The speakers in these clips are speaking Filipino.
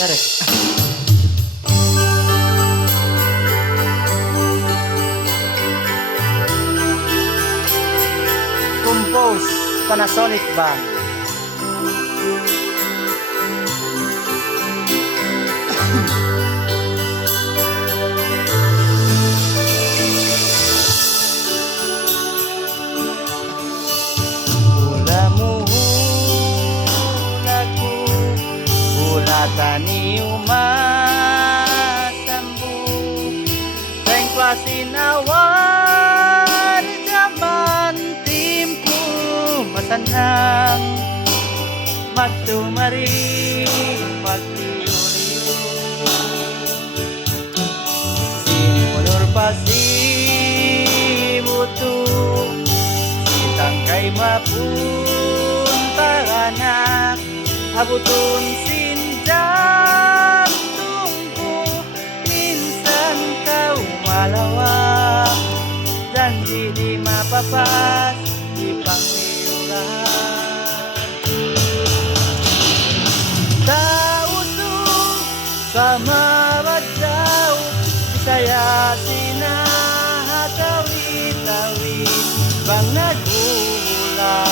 Correct. Compose Panasonic Band. Tani umasambu Teng pasinawar Zaman timku masanang Magtumari Magtiuliu Simulur pasibutu Sitangkay mapunta anak Abutun jantungku minsan kau malawak janji di mapapas di pangliuran tahu tuh sama bajau saya sinahatawi-tawi bang nagulan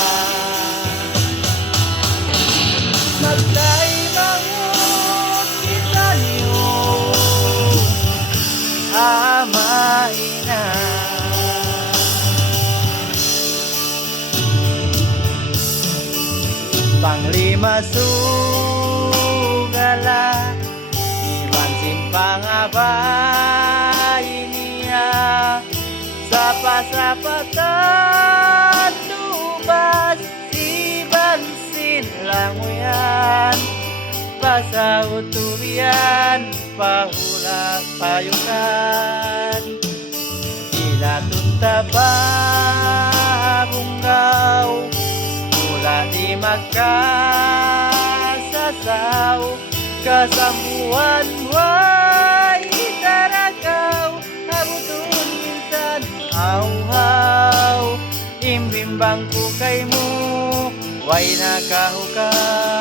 magday amaina Panglima Sugala Iman simpang abay niya Sapa-sapa tatubas Si bansin languyan Pasa uturian Pahula payukan Ila tunta babunggau Mula di makasasaw Kasambuan way tarakau Abutun minsan au-au Imbimbangku kaimu Way nakahukau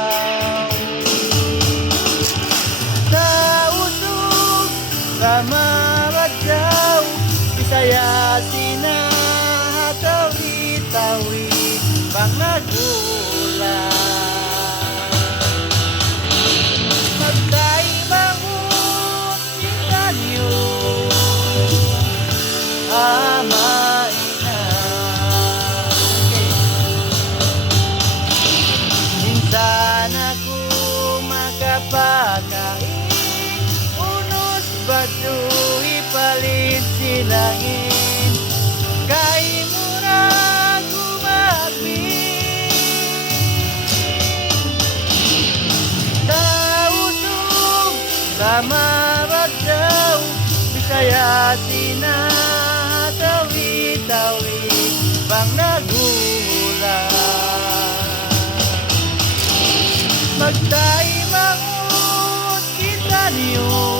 sama bajau Bisaya sinahatawi-tawi bang nagulan magday bangun kita niyo amaina minsan aku makapakai baju ipalit silangin kay murag umagmin tausog sama bajau Bisaya sinatawi-tawi bang nagulan magday mangut kita niyo